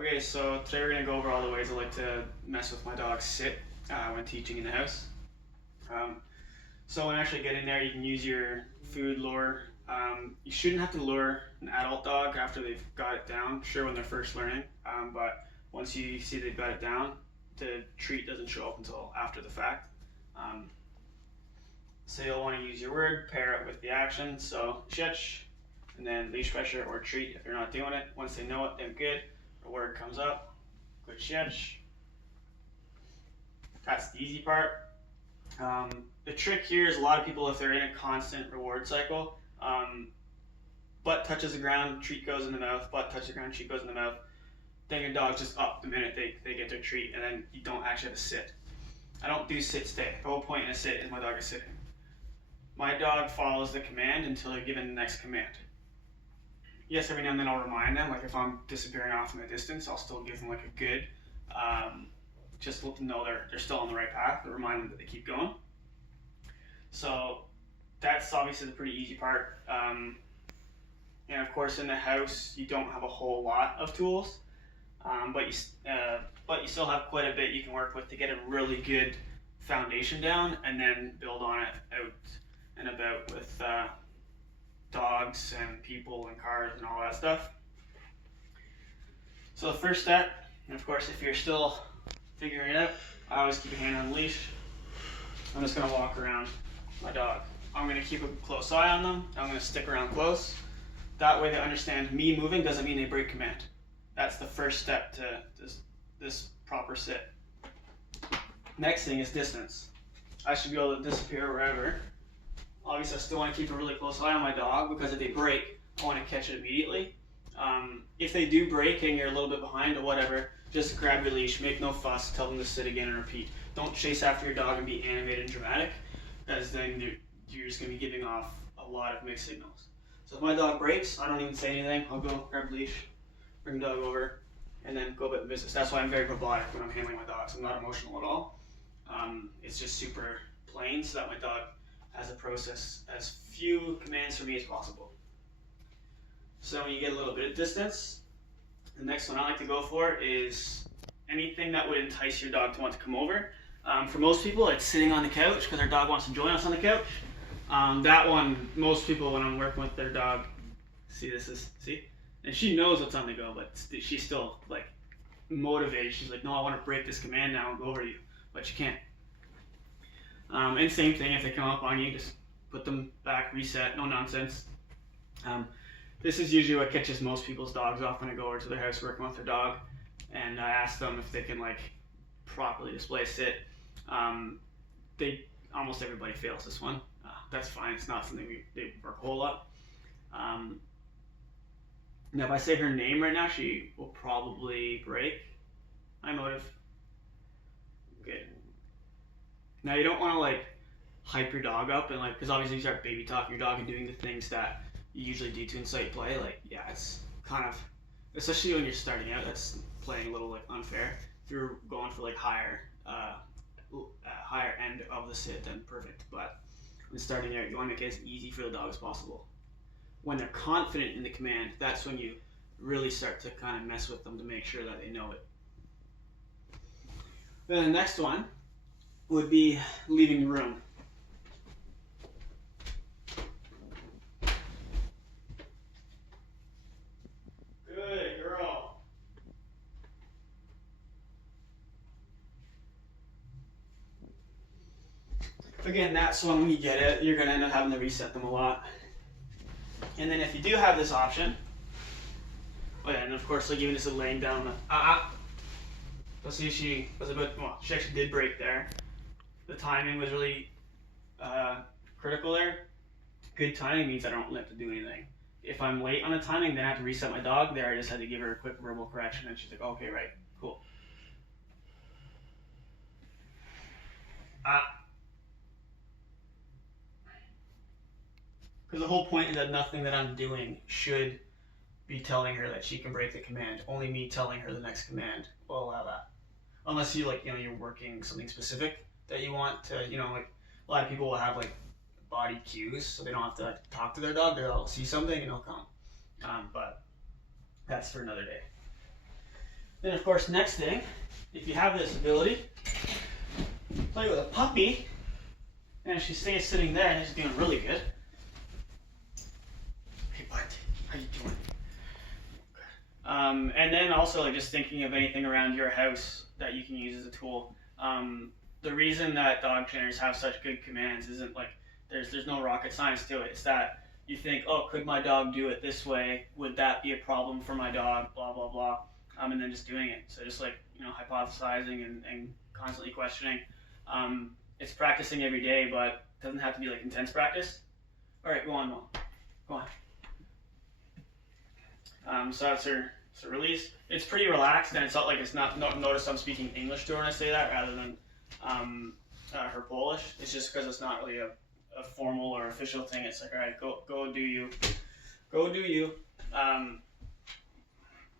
Okay, so today we're going to go over all the ways I like to mess with my dog's sit when teaching in the house. Um, so when actually getting there, you can use your food lure. You shouldn't have to lure an adult dog after they've got it down, sure when they're first learning, but once you see they've got it down, the treat doesn't show up until after the fact. So you'll want to use your word, pair it with the action, so shitch, and then leash pressure or treat if they're not doing it. Once they know it, then good. The word comes up, good shitch. That's the easy part. The trick here is a lot of people, if they're in a constant reward cycle, butt touches the ground, treat goes in the mouth, butt touches the ground, treat goes in the mouth, then your dog's just up the minute they get their treat, and then you don't actually have to sit. I don't do sit stay. The whole point in a sit is my dog is sitting. My dog follows the command until they're given the next command. Yes, every now and then I'll remind them, like if I'm disappearing off in the distance, I'll still give them like a good, just let them know they're still on the right path, to remind them that they keep going. So that's obviously the pretty easy part. And of course in the house, you don't have a whole lot of tools, but you still have quite a bit you can work with to get a really good foundation down and then build on it out and about with dogs and people and cars and all that stuff. So the first step, and of course if you're still figuring it out, I always keep a hand on the leash. I'm just going to walk around my dog. I'm going to keep a close eye on them. I'm going to stick around close. That way they understand me moving doesn't mean they break command. That's the first step to this proper sit. Next thing is distance. I should be able to disappear wherever. Obviously, I still want to keep a really close eye on my dog because if they break, I want to catch it immediately. If they do break and you're a little bit behind or whatever, just grab your leash, make no fuss, tell them to sit again and repeat. Don't chase after your dog and be animated and dramatic, because then you're just going to be giving off a lot of mixed signals. So if my dog breaks, I don't even say anything. I'll go grab the leash, bring the dog over, and then go about the business. That's why I'm very robotic when I'm handling my dogs. I'm not emotional at all. It's just super plain so that my dog has to process as few commands from me as possible. So when you get a little bit of distance, the next one I like to go for is anything that would entice your dog to want to come over. For most people, it's sitting on the couch because their dog wants to join us on the couch. That one, most people when I'm working with their dog, see, and she knows what's on the go, but she's still like motivated. She's like, no, I want to break this command now and go over to you, but she can't. And same thing, if they come up on you, just put them back, reset, no nonsense. This is usually what catches most people's dogs off when I go over to their house working with their dog, and I ask them if they can like properly display sit. Almost everybody fails this one. That's fine. It's not something they work a whole lot. Now, if I say her name right now, she will probably break. Hi, Motive. Good. Now, you don't want to like hype your dog up and like, because obviously you start baby talking your dog and doing the things that you usually do to incite play. Like, yeah, it's kind of, especially when you're starting out, that's playing a little like unfair. If you're going for like higher end of the sit, then perfect. But when starting out, you want to make it as easy for the dog as possible. When they're confident in the command, that's when you really start to kind of mess with them to make sure that they know it. Then the next one would be leaving the room. Good girl. Again, that's one when you get it, you're going to end up having to reset them a lot. And then if you do have this option, and of course, like even just laying down the let's see, she actually did break there. The timing was really critical there. Good timing means I don't have to do anything. If I'm late on the timing, then I have to reset my dog. There, I just had to give her a quick verbal correction, and she's like, okay, right, cool. Because the whole point is that nothing that I'm doing should be telling her that she can break the command. Only me telling her the next command will allow that. Unless you you're working something specific that you want to, like a lot of people will have like body cues, so they don't have to like, talk to their dog. They'll see something and they'll come. But that's for another day. Then of course, next thing, if you have this ability, play with a puppy, and if she stays sitting there and she's doing really good. Hey bud, how you doing? And then also like just thinking of anything around your house that you can use as a tool. The reason that dog trainers have such good commands isn't like there's no rocket science to it. It's that you think, oh, could my dog do it this way? Would that be a problem for my dog? Blah blah blah. And then just doing it. So just like hypothesizing and constantly questioning. It's practicing every day, but it doesn't have to be like intense practice. All right, go on, Mo. Go on. So that's her release. It's pretty relaxed, and it's not like it's not notice I'm speaking English to her when I say that rather than her Polish. It's just because it's not really a formal or official thing. It's like, all right, go do you.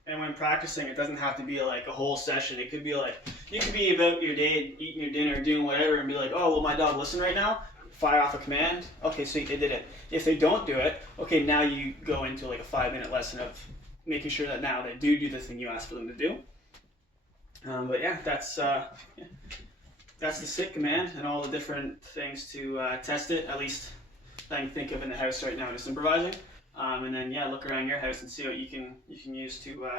And when practicing, it doesn't have to be like a whole session. It could be like, you could be about your day, eating your dinner, doing whatever, and be like, oh, will my dog listen right now? Fire off a command. Okay, sweet, they did it. If they don't do it, okay, now you go into like a 5-minute lesson of making sure that now they do the thing you asked for them to do. But yeah, that's the sit command and all the different things to test it, at least that I can think of in the house right now, just improvising. And then yeah, look around your house and see what you can use to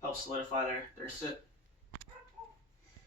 help solidify their sit.